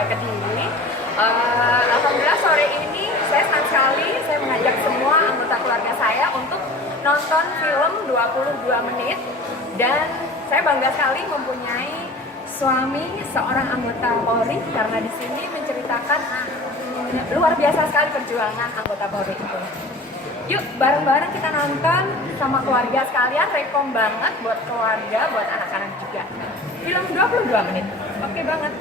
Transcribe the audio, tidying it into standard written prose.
keluarga Kediri. Alhamdulillah sore ini saya senang sekali, saya mengajak semua anggota keluarga saya untuk nonton film 22 menit. Dan saya bangga sekali mempunyai suami seorang anggota Polri, karena di sini menceritakan luar biasa sekali perjuangan anggota Polri itu. Yuk bareng-bareng kita nonton sama keluarga sekalian, rekom banget buat keluarga, buat anak-anak juga. Film 22 menit, oke banget.